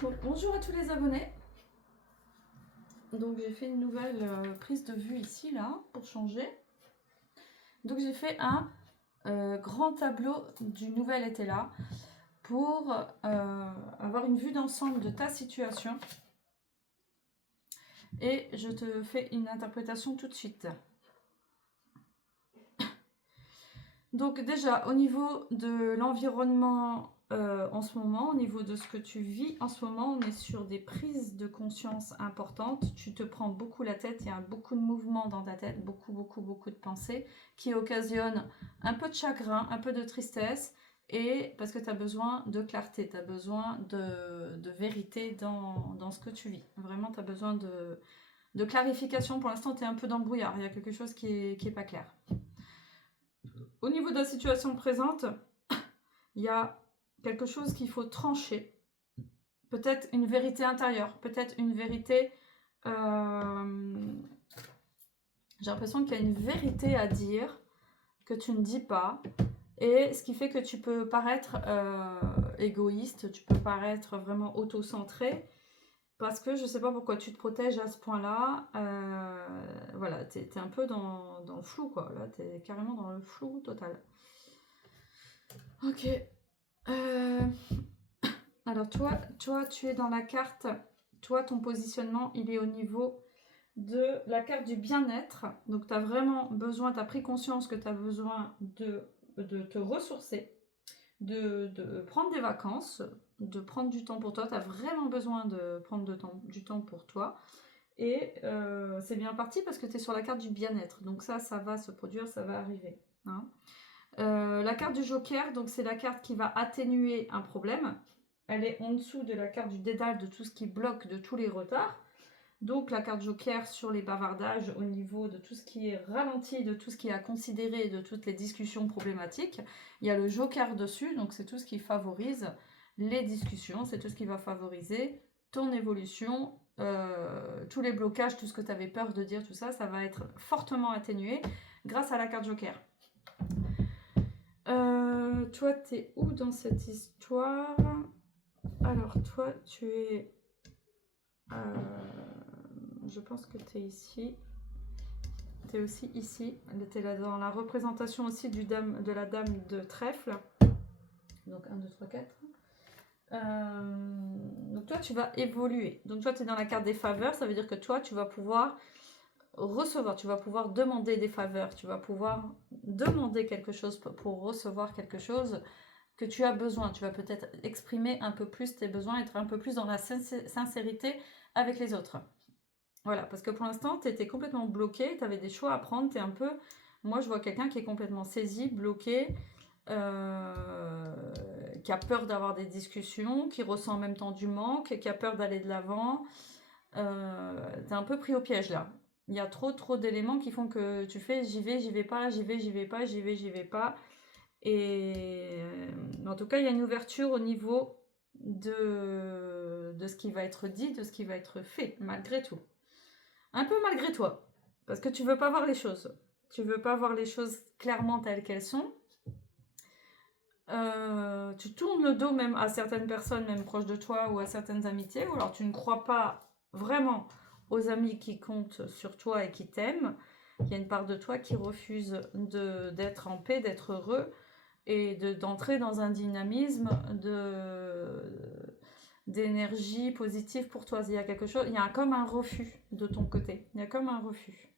Bon, bonjour à tous les abonnés. Donc j'ai fait une nouvelle prise de vue ici, là, pour changer. Donc j'ai fait un grand tableau du nouvel été là, pour avoir une vue d'ensemble de ta situation. Et je te fais une interprétation tout de suite. Donc déjà, au niveau de l'environnement en ce moment, au niveau de ce que tu vis en ce moment, on est sur des prises de conscience importantes. Tu te prends beaucoup la tête, il y a beaucoup de mouvements dans ta tête, beaucoup de pensées qui occasionnent un peu de chagrin, un peu de tristesse, et parce que tu as besoin de clarté, tu as besoin de vérité dans ce que tu vis. Vraiment, tu as besoin de clarification. Pour l'instant, tu es un peu dans le brouillard, il y a quelque chose qui est pas clair. Au niveau de la situation présente, il y a quelque chose qu'il faut trancher. Peut-être une vérité intérieure, peut-être une vérité... J'ai l'impression qu'il y a une vérité à dire que tu ne dis pas. Et ce qui fait que tu peux paraître égoïste, tu peux paraître vraiment auto-centré. Parce que je ne sais pas pourquoi tu te protèges à ce point-là. Voilà, tu es un peu dans le flou, quoi. Là, tu es carrément dans le flou total. Ok. Alors toi, tu es dans la carte. Toi, ton positionnement, il est au niveau de la carte du bien-être. Donc, tu as vraiment besoin, tu as pris conscience que tu as besoin de te ressourcer, de prendre des vacances, de prendre du temps pour toi. Tu as vraiment besoin de prendre du temps pour toi. Et c'est bien parti parce que tu es sur la carte du bien-être. Donc ça va se produire, ça va arriver. Hein. La carte du joker, donc c'est la carte qui va atténuer un problème. Elle est en dessous de la carte du dédale, de tout ce qui bloque, de tous les retards. Donc la carte joker sur les bavardages au niveau de tout ce qui est ralenti, de tout ce qui est à considérer, de toutes les discussions problématiques. Il y a le joker dessus, donc c'est tout ce qui favorise les discussions, c'est tout ce qui va favoriser ton évolution, tous les blocages, tout ce que tu avais peur de dire, tout ça, ça va être fortement atténué grâce à la carte joker. Toi, t'es où dans cette histoire? Alors, toi, tu es... je pense que tu es ici. Tu es aussi ici. Tu es là dans la représentation aussi de la dame de trèfle. Donc, 1, 2, 3, 4. Donc, toi, tu vas évoluer. Donc, toi, tu es dans la carte des faveurs. Ça veut dire que toi, tu vas pouvoir recevoir. Tu vas pouvoir demander des faveurs. Tu vas pouvoir demander quelque chose pour recevoir quelque chose que tu as besoin. Tu vas peut-être exprimer un peu plus tes besoins, être un peu plus dans la sincérité avec les autres. Voilà, parce que pour l'instant, tu étais complètement bloqué, tu avais des choix à prendre, tu es un peu... Moi, je vois quelqu'un qui est complètement saisi, bloqué, qui a peur d'avoir des discussions, qui ressent en même temps du manque, qui a peur d'aller de l'avant. Tu es un peu pris au piège là. Il y a trop d'éléments qui font que tu fais j'y vais pas, j'y vais pas, j'y vais pas. Et en tout cas, il y a une ouverture au niveau de ce qui va être dit, de ce qui va être fait, malgré tout. Un peu malgré toi, parce que tu veux pas voir les choses. Tu veux pas voir les choses clairement telles qu'elles sont. Tu tournes le dos même à certaines personnes, même proches de toi, ou à certaines amitiés, ou alors tu ne crois pas vraiment aux amis qui comptent sur toi et qui t'aiment. Il y a une part de toi qui refuse d'être en paix, d'être heureux, et d'entrer dans un dynamisme d'énergie positive pour toi. Il y a quelque chose, il y a comme un refus de ton côté. Il y a comme un refus.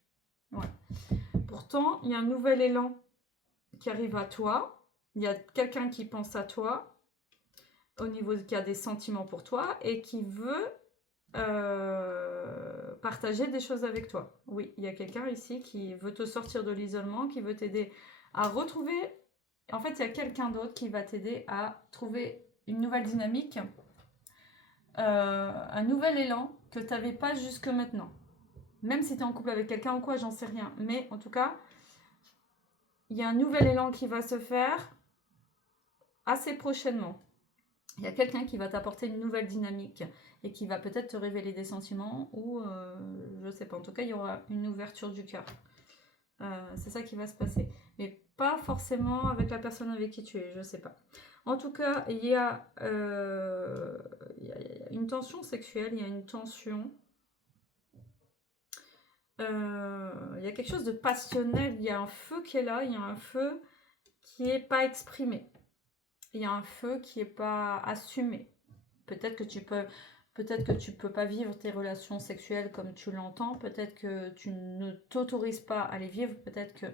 Ouais. Pourtant, il y a un nouvel élan qui arrive à toi. Il y a quelqu'un qui pense à toi, au niveau qui a des sentiments pour toi et qui veut partager des choses avec toi. Oui, il y a quelqu'un ici qui veut te sortir de l'isolement, qui veut t'aider à retrouver. En fait, il y a quelqu'un d'autre qui va t'aider à trouver une nouvelle dynamique, un nouvel élan que tu n'avais pas jusque maintenant. Même si tu es en couple avec quelqu'un ou quoi, j'en sais rien. Mais en tout cas, il y a un nouvel élan qui va se faire assez prochainement. Il y a quelqu'un qui va t'apporter une nouvelle dynamique et qui va peut-être te révéler des sentiments ou je ne sais pas. En tout cas, il y aura une ouverture du cœur. C'est ça qui va se passer. Mais pas forcément avec la personne avec qui tu es, je sais pas. En tout cas, il y a une tension sexuelle, il y a une tension. Il y a quelque chose de passionnel, il y a un feu qui est là, il y a un feu qui n'est pas exprimé. Il y a un feu qui n'est pas assumé. Peut-être que tu peux pas vivre tes relations sexuelles comme tu l'entends, peut-être que tu ne t'autorises pas à les vivre, peut-être que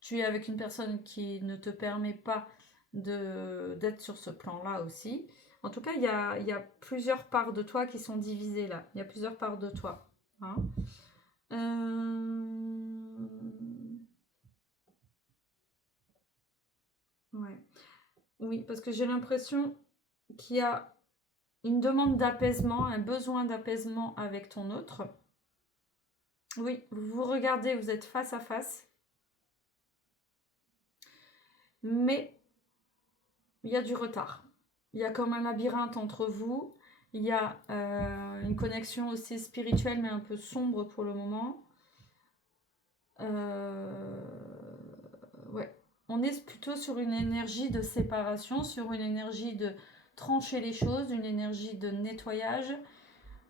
tu es avec une personne qui ne te permet pas d'être sur ce plan-là aussi. En tout cas, il y a plusieurs parts de toi qui sont divisées là. Il y a plusieurs parts de toi. Hein. Ouais. Oui, parce que j'ai l'impression qu'il y a une demande d'apaisement, un besoin d'apaisement avec ton autre. Oui, vous vous regardez, vous êtes face à face. Mais il y a du retard. Il y a comme un labyrinthe entre vous. Il y a une connexion aussi spirituelle, mais un peu sombre pour le moment. Ouais. On est plutôt sur une énergie de séparation, sur une énergie de trancher les choses, une énergie de nettoyage.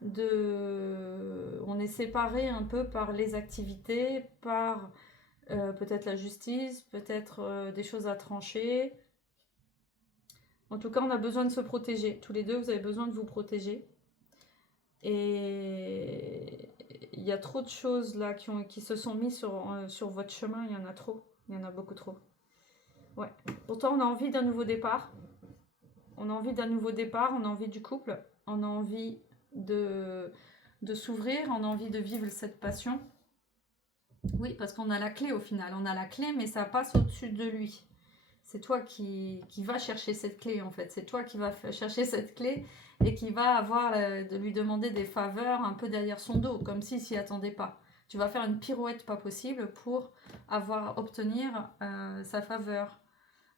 On est séparé un peu par les activités, par peut-être la justice, peut-être des choses à trancher. En tout cas, on a besoin de se protéger. Tous les deux, vous avez besoin de vous protéger. Et il y a trop de choses là qui se sont mises sur votre chemin. Il y en a trop. Il y en a beaucoup trop. Ouais. Pourtant, on a envie d'un nouveau départ. On a envie d'un nouveau départ. On a envie du couple. On a envie de s'ouvrir. On a envie de vivre cette passion. Oui, parce qu'on a la clé au final. On a la clé, mais ça passe au-dessus de lui. C'est toi qui va chercher cette clé en fait. C'est toi qui va chercher cette clé et qui va avoir de lui demander des faveurs un peu derrière son dos, comme s'il s'y attendait pas. Tu vas faire une pirouette pas possible pour obtenir sa faveur,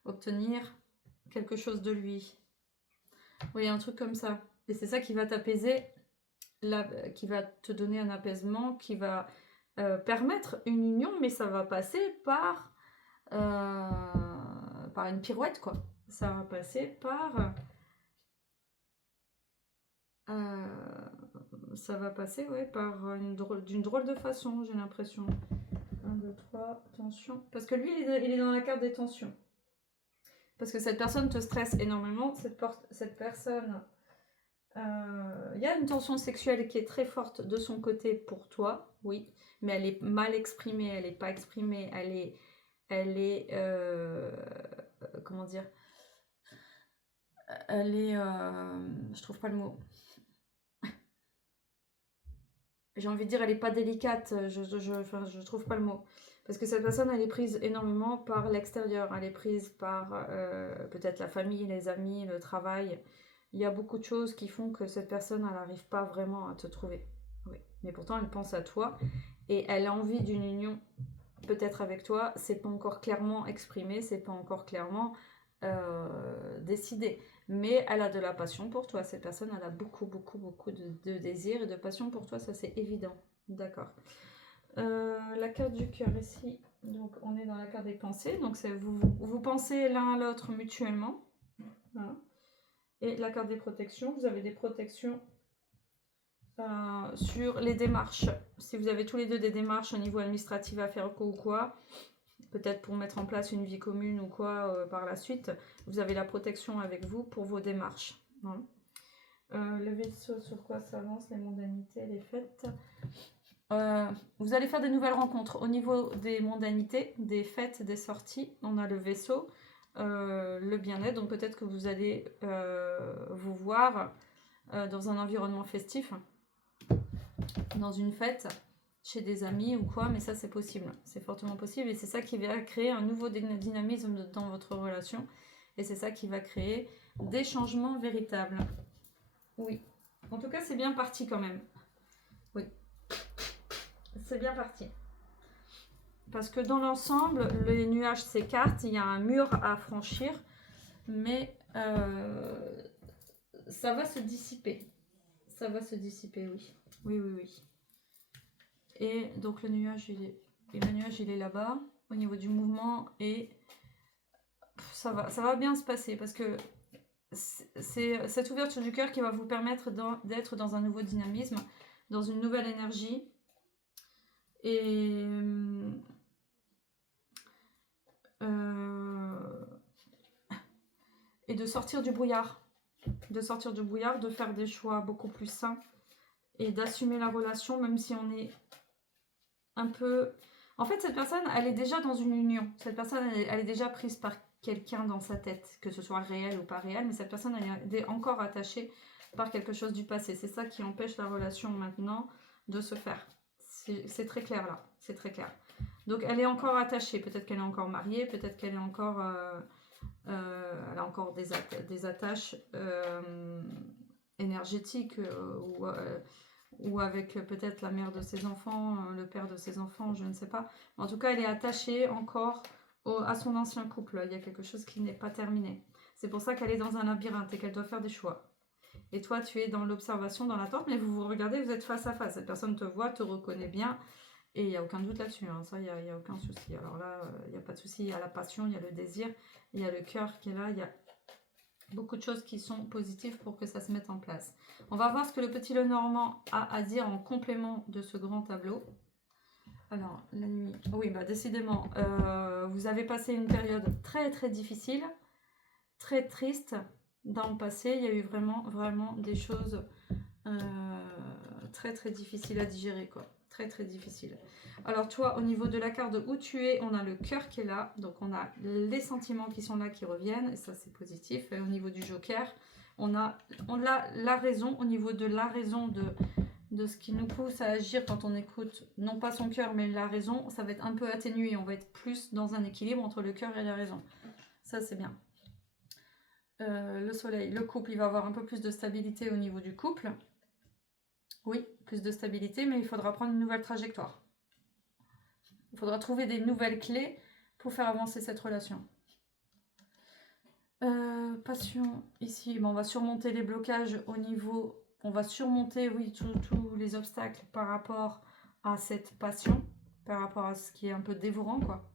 obtenir quelque chose de lui. Oui, un truc comme ça. Et c'est ça qui va t'apaiser, qui va te donner un apaisement, qui va permettre une union, mais ça va passer par une pirouette, quoi. Ça va passer par ça va passer, ouais, par d'une drôle de façon, j'ai l'impression. 1, 2, 3, tension. Parce que lui, il est dans la carte des tensions. Parce que cette personne te stresse énormément. Cette personne, il y a une tension sexuelle qui est très forte de son côté pour toi, oui, mais elle est mal exprimée, elle n'est pas exprimée, elle est comment dire, elle est, je trouve pas le mot. J'ai envie de dire, elle est pas délicate, je trouve pas le mot. Parce que cette personne, elle est prise énormément par l'extérieur, elle est prise par peut-être la famille, les amis, le travail. Il y a beaucoup de choses qui font que cette personne, elle n'arrive pas vraiment à te trouver. Oui. Mais pourtant, elle pense à toi et elle a envie d'une union peut-être avec toi. C'est pas encore clairement exprimé, c'est pas encore clairement décidé. Mais elle a de la passion pour toi. Cette personne, elle a beaucoup, beaucoup, beaucoup de désir et de passion pour toi, ça c'est évident. D'accord. La carte du cœur ici, donc on est dans la carte des pensées. Donc c'est vous pensez l'un à l'autre mutuellement. Voilà. Et la carte des protections, vous avez des protections sur les démarches. Si vous avez tous les deux des démarches au niveau administratif à faire ou quoi, peut-être pour mettre en place une vie commune ou quoi par la suite, vous avez la protection avec vous pour vos démarches. Voilà. Le vaisseau, sur quoi s'avance, les mondanités, les fêtes. Vous allez faire des nouvelles rencontres. Au niveau des mondanités, des fêtes, des sorties, on a le vaisseau, le bien-être. Donc peut-être que vous allez vous voir dans un environnement festif, dans une fête, chez des amis ou quoi, mais ça c'est possible, c'est fortement possible et c'est ça qui va créer un nouveau dynamisme dans votre relation et c'est ça qui va créer des changements véritables. Oui, en tout cas c'est bien parti quand même. Oui, c'est bien parti. Parce que dans l'ensemble, les nuages s'écartent, il y a un mur à franchir, mais ça va se dissiper. Ça va se dissiper, oui. Oui, oui, oui. Et donc le nuage, il est là-bas, au niveau du mouvement, et ça va bien se passer, parce que c'est cette ouverture du cœur qui va vous permettre d'être dans un nouveau dynamisme, dans une nouvelle énergie. Et de sortir du brouillard. De sortir du brouillard, de faire des choix beaucoup plus sains et d'assumer la relation, même si on est un peu... En fait, cette personne, elle est déjà dans une union. Cette personne, elle est déjà prise par quelqu'un dans sa tête, que ce soit réel ou pas réel, mais cette personne, elle est encore attachée par quelque chose du passé. C'est ça qui empêche la relation maintenant de se faire. C'est très clair là, c'est très clair. Donc elle est encore attachée, peut-être qu'elle est encore mariée, peut-être qu'elle est encore... elle a encore des attaches énergétiques ou avec peut-être la mère de ses enfants, le père de ses enfants, je ne sais pas. En tout cas, elle est attachée encore à son ancien couple. Il y a quelque chose qui n'est pas terminé. C'est pour ça qu'elle est dans un labyrinthe et qu'elle doit faire des choix. Et toi, tu es dans l'observation, dans l'attente, mais vous vous regardez, vous êtes face à face. Cette personne te voit, te reconnaît bien. Et il n'y a aucun doute là-dessus, hein. Ça, il n'y a aucun souci. Alors là, il n'y a pas de souci, il y a la passion, il y a le désir, il y a le cœur qui est là, il y a beaucoup de choses qui sont positives pour que ça se mette en place. On va voir ce que le petit Lenormand a à dire en complément de ce grand tableau. Alors, la nuit... Oui, bah décidément, vous avez passé une période très très difficile, très triste. Dans le passé, il y a eu vraiment des choses très très difficiles à digérer, quoi. Très très difficile. Alors toi, au niveau de la carte de où tu es, on a le cœur qui est là, donc on a les sentiments qui sont là, qui reviennent, et ça c'est positif. Et au niveau du joker, on a la raison, au niveau de la raison de ce qui nous pousse à agir quand on écoute, non pas son cœur, mais la raison, ça va être un peu atténué, on va être plus dans un équilibre entre le cœur et la raison. Ça c'est bien. Le soleil, le couple, il va avoir un peu plus de stabilité au niveau du couple. Oui, plus de stabilité, mais il faudra prendre une nouvelle trajectoire. Il faudra trouver des nouvelles clés pour faire avancer cette relation. Passion, ici, bon, on va surmonter les blocages au niveau... On va surmonter, oui, tous les obstacles par rapport à cette passion, par rapport à ce qui est un peu dévorant, quoi.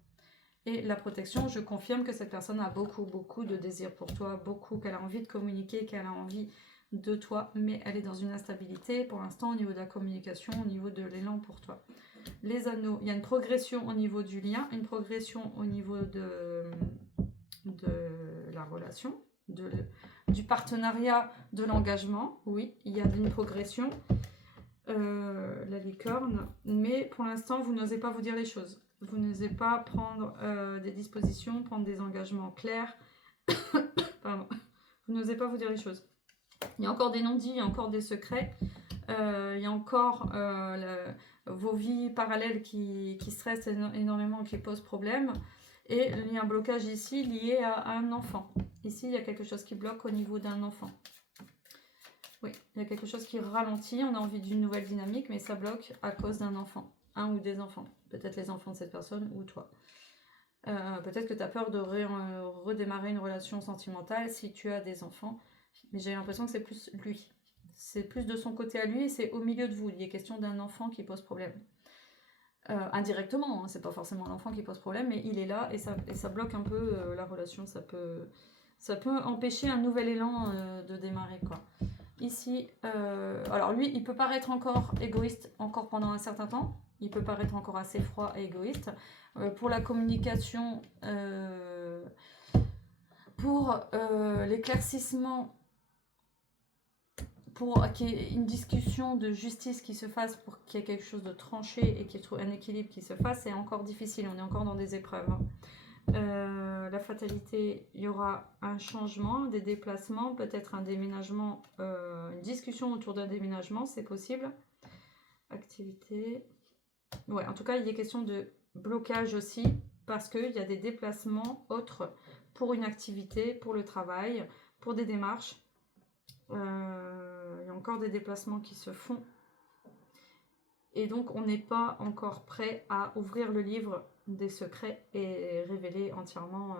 Et la protection, je confirme que cette personne a beaucoup de désir pour toi, qu'elle a envie de communiquer, qu'elle a envie de toi, mais elle est dans une instabilité pour l'instant au niveau de la communication, au niveau de l'élan pour toi. Les anneaux, il y a une progression au niveau du lien, une progression au niveau de la relation, du partenariat, de l'engagement. Oui, il y a une progression. La licorne, mais pour l'instant, vous n'osez pas vous dire les choses. Vous n'osez pas prendre des dispositions, prendre des engagements clairs. Pardon. Vous n'osez pas vous dire les choses. Il y a encore des non-dits, il y a encore des secrets. Il y a encore vos vies parallèles qui stressent énormément, qui posent problème. Et il y a un blocage ici lié à un enfant. Ici, il y a quelque chose qui bloque au niveau d'un enfant. Oui, il y a quelque chose qui ralentit. On a envie d'une nouvelle dynamique, mais ça bloque à cause d'un enfant. Un ou des enfants. Peut-être les enfants de cette personne ou toi. Peut-être que tu as peur de redémarrer une relation sentimentale si tu as des enfants. Mais j'ai l'impression que c'est plus lui. C'est plus de son côté à lui et c'est au milieu de vous. Il est question d'un enfant qui pose problème. Indirectement, hein, c'est pas forcément l'enfant qui pose problème, mais il est là et ça bloque un peu la relation. Ça peut empêcher un nouvel élan de démarrer, quoi. Ici, alors lui, il peut paraître encore égoïste encore pendant un certain temps. Il peut paraître encore assez froid et égoïste. Pour la communication, pour l'éclaircissement, pour qu'il y ait une discussion de justice qui se fasse, pour qu'il y ait quelque chose de tranché et qu'il y ait un équilibre qui se fasse, c'est encore difficile. On est encore dans des épreuves, hein. La fatalité, il y aura un changement, des déplacements, peut-être un déménagement, une discussion autour d'un déménagement, c'est possible. Activité. Ouais, en tout cas, il est question de blocage aussi, parce qu'il y a des déplacements autres pour une activité, pour le travail, pour des démarches. Il y a encore des déplacements qui se font. Et donc, on n'est pas encore prêt à ouvrir le livre des secrets et révéler entièrement,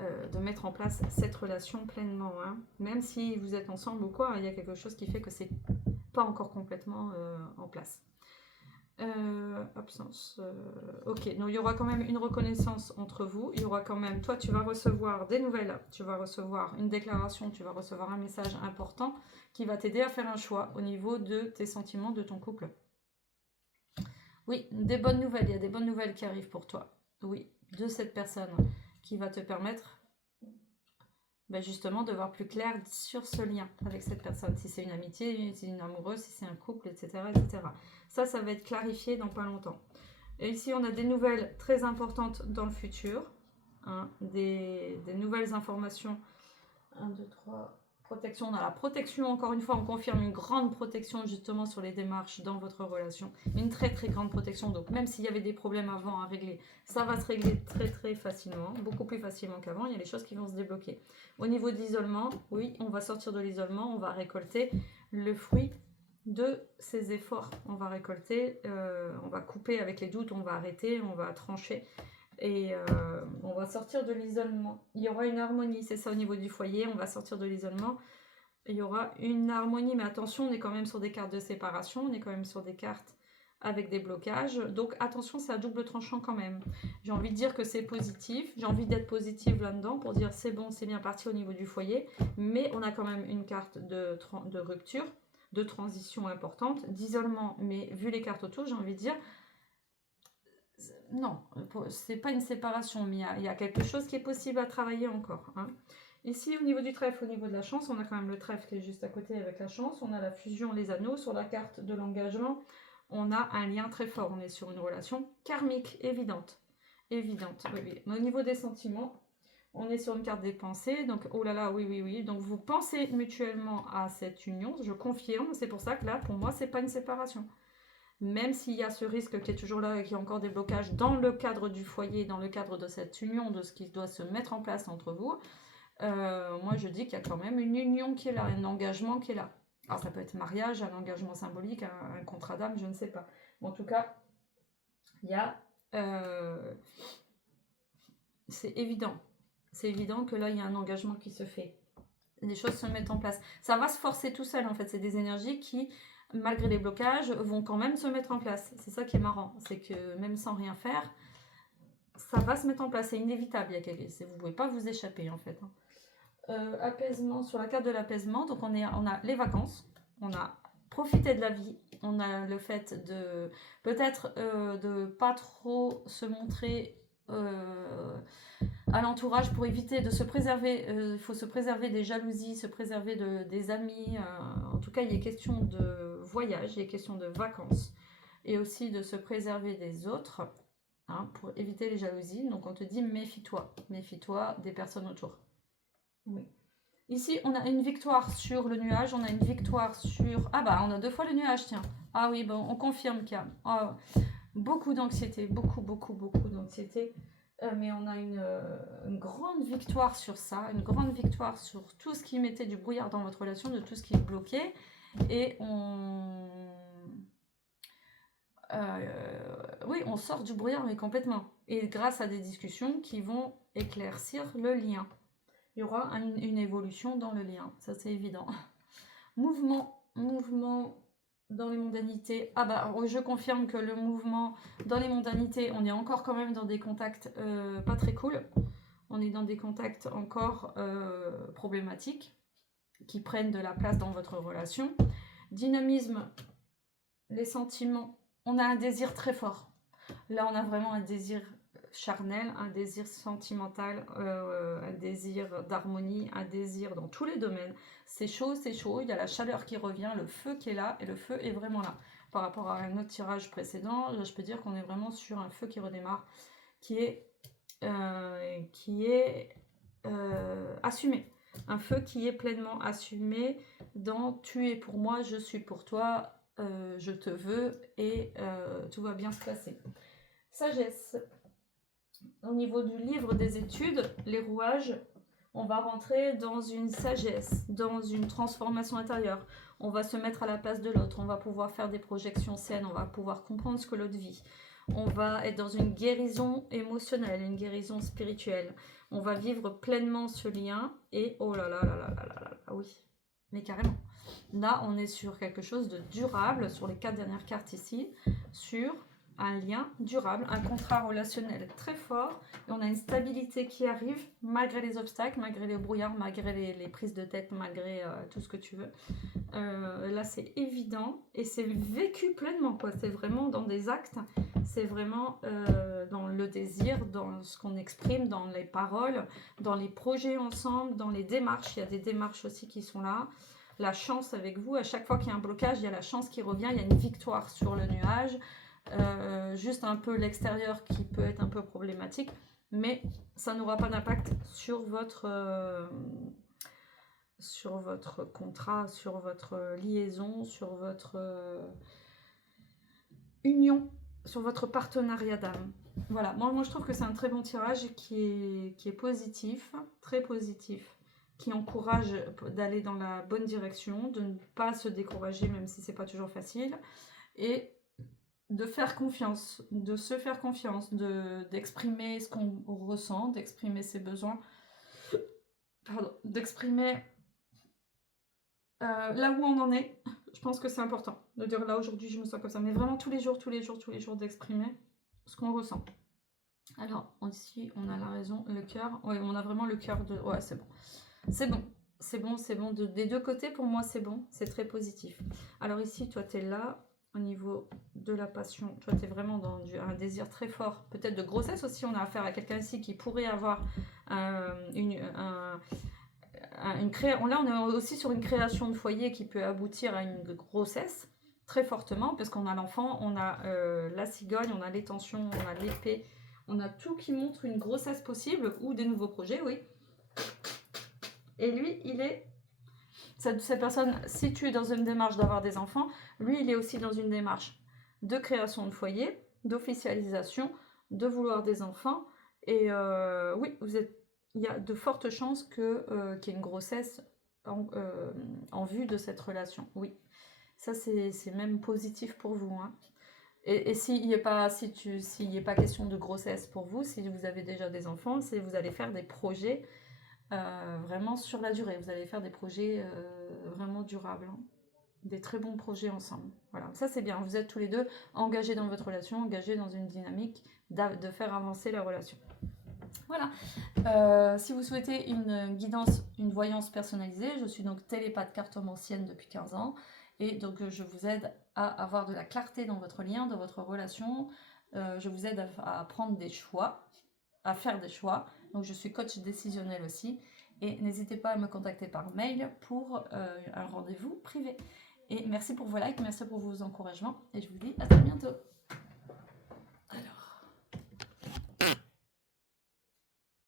de mettre en place cette relation pleinement, hein. Même si vous êtes ensemble ou quoi, il y a quelque chose qui fait que c'est pas encore complètement en place. Absence. Ok, donc il y aura quand même une reconnaissance entre vous. Il y aura quand même, toi tu vas recevoir des nouvelles, tu vas recevoir une déclaration, tu vas recevoir un message important qui va t'aider à faire un choix au niveau de tes sentiments, de ton couple. Oui, des bonnes nouvelles, il y a des bonnes nouvelles qui arrivent pour toi. Oui, de cette personne qui va te permettre justement de voir plus clair sur ce lien avec cette personne. Si c'est une amitié, si c'est une amoureuse, si c'est un couple, etc., etc. Ça va être clarifié dans pas longtemps. Et ici, on a des nouvelles très importantes dans le futur. Hein, des nouvelles informations. 1, 2, 3... Protection, on a la protection, encore une fois, on confirme une grande protection justement sur les démarches dans votre relation. Une très très grande protection, donc même s'il y avait des problèmes avant à régler, ça va se régler très très facilement, beaucoup plus facilement qu'avant, il y a des choses qui vont se débloquer. Au niveau de l'isolement, oui, on va sortir de l'isolement, on va récolter le fruit de ces efforts. On va récolter, on va couper avec les doutes, on va arrêter, on va trancher. Et on va sortir de l'isolement. Il y aura une harmonie, c'est ça au niveau du foyer. On va sortir de l'isolement. Il y aura une harmonie, mais attention, on est quand même sur des cartes de séparation. On est quand même sur des cartes avec des blocages. Donc attention, c'est à double tranchant quand même. J'ai envie de dire que c'est positif. J'ai envie d'être positive là-dedans pour dire c'est bon, c'est bien parti au niveau du foyer. Mais on a quand même une carte de rupture, de transition importante, d'isolement. Mais vu les cartes autour, j'ai envie de dire... Non, c'est pas une séparation, mais il y a quelque chose qui est possible à travailler encore. Hein. Ici, au niveau du trèfle, au niveau de la chance, on a quand même le trèfle qui est juste à côté avec la chance. On a la fusion, les anneaux. Sur la carte de l'engagement, on a un lien très fort. On est sur une relation karmique, évidente. Évidente, oui, oui. Mais au niveau des sentiments, on est sur une carte des pensées. Donc, oh là là, oui, oui, oui. Donc, vous pensez mutuellement à cette union. Je confirme. C'est pour ça que là, pour moi, c'est pas une séparation. Même s'il y a ce risque qui est toujours là et qu'il y a encore des blocages dans le cadre du foyer, dans le cadre de cette union, de ce qui doit se mettre en place entre vous, moi je dis qu'il y a quand même une union qui est là, un engagement qui est là. Alors ça peut être mariage, un engagement symbolique, un contrat d'âme, je ne sais pas. Mais en tout cas, il y a... c'est évident. C'est évident que là, il y a un engagement qui se fait. Les choses se mettent en place. Ça va se forcer tout seul en fait. C'est des énergies qui... malgré les blocages, vont quand même se mettre en place. C'est ça qui est marrant, c'est que même sans rien faire, ça va se mettre en place, c'est inévitable. Vous ne pouvez pas vous échapper en fait. Apaisement, sur la carte de l'apaisement, donc on a les vacances, on a profité de la vie, on a le fait de peut-être de pas trop se montrer à l'entourage pour éviter de se préserver. Il faut se préserver des jalousies, se préserver des amis. En tout cas, il est question de voyage, il est question de vacances et aussi de se préserver des autres pour éviter les jalousies. Donc on te dit méfie-toi des personnes autour. Oui. Ici, on a une victoire sur le nuage, on a une victoire sur... Ah bah, on a 2 fois le nuage, tiens. Ah oui, bon, on confirme qu'il y a beaucoup d'anxiété, beaucoup d'anxiété. Mais on a une grande victoire sur ça, une grande victoire sur tout ce qui mettait du brouillard dans votre relation, de tout ce qui est bloqué. Et oui, on sort du brouillard, mais complètement. Et grâce à des discussions qui vont éclaircir le lien. Il y aura une évolution dans le lien, ça c'est évident. Mouvement dans les mondanités. Ah bah, je confirme que le mouvement dans les mondanités, on est encore quand même dans des contacts pas très cool. On est dans des contacts encore problématiques qui prennent de la place dans votre relation. Dynamisme, les sentiments. On a un désir très fort. Là, on a vraiment un désir charnel, un désir sentimental, un désir d'harmonie, un désir dans tous les domaines. C'est chaud, il y a la chaleur qui revient, le feu qui est là, et le feu est vraiment là. Par rapport à un autre tirage précédent, je peux dire qu'on est vraiment sur un feu qui redémarre, qui est assumé. Un feu qui est pleinement assumé dans « tu es pour moi, je suis pour toi, je te veux et tout va bien se passer ». Sagesse. Au niveau du livre des études, les rouages, on va rentrer dans une sagesse, dans une transformation intérieure. On va se mettre à la place de l'autre, on va pouvoir faire des projections saines, on va pouvoir comprendre ce que l'autre vit. On va être dans une guérison émotionnelle, une guérison spirituelle. On va vivre pleinement ce lien et oh là là là là là là là, oui. mais carrément. Là, on est sur quelque chose de durable, sur les 4 dernières cartes ici, sur un lien durable, un contrat relationnel très fort, et on a une stabilité qui arrive malgré les obstacles, malgré les brouillards, malgré les prises de tête, malgré tout ce que tu veux. Là, c'est évident, et c'est vécu pleinement, quoi. C'est vraiment dans des actes, c'est vraiment dans le désir, dans ce qu'on exprime, dans les paroles, dans les projets ensemble, dans les démarches. Il y a des démarches aussi qui sont là. La chance avec vous, à chaque fois qu'il y a un blocage, il y a la chance qui revient, il y a une victoire sur le nuage. Juste un peu l'extérieur qui peut être un peu problématique, mais ça n'aura pas d'impact sur votre contrat, sur votre liaison, sur votre union, sur votre partenariat d'âme. Voilà, moi je trouve que c'est un très bon tirage qui est positif, très positif, qui encourage d'aller dans la bonne direction, de ne pas se décourager même si c'est pas toujours facile, et de faire confiance, de se faire confiance, d'exprimer ce qu'on ressent, d'exprimer ses besoins, d'exprimer là où on en est. Je pense que c'est important de dire là aujourd'hui je me sens comme ça, mais vraiment tous les jours d'exprimer ce qu'on ressent. Alors ici on a la raison, le cœur, ouais, on a vraiment le cœur de... Ouais, c'est bon. C'est bon, des deux côtés pour moi c'est bon, c'est très positif. Alors ici toi tu es là, au niveau de la passion, toi tu es vraiment dans un désir très fort, peut-être de grossesse aussi, on a affaire à quelqu'un ici qui pourrait avoir là on est aussi sur une création de foyer qui peut aboutir à une grossesse très fortement, parce qu'on a l'enfant, on a la cigogne, on a les tensions, on a l'épée, on a tout qui montre une grossesse possible ou des nouveaux projets, oui. Et lui, il est, cette personne située dans une démarche d'avoir des enfants, lui, il est aussi dans une démarche de création de foyer, d'officialisation, de vouloir des enfants. Et oui, il y a de fortes chances qu'il y ait une grossesse en vue de cette relation. Oui, ça c'est même positif pour vous. Hein. Et s'il n'y a pas question de grossesse pour vous, si vous avez déjà des enfants, c'est vous allez faire des projets vraiment sur la durée. Vous allez faire des projets vraiment durables, hein. Des très bons projets ensemble. Voilà, ça c'est bien. Vous êtes tous les deux engagés dans votre relation, engagés dans une dynamique de faire avancer la relation. Voilà. Si vous souhaitez une guidance, une voyance personnalisée, je suis donc télépathe cartomancienne depuis 15 ans. Et donc je vous aide à avoir de la clarté dans votre lien, dans votre relation. Je vous aide à prendre des choix, à faire des choix. Donc je suis coach décisionnel aussi. Et n'hésitez pas à me contacter par mail pour un rendez-vous privé. Et merci pour vos likes, merci pour vos encouragements. Et je vous dis à très bientôt.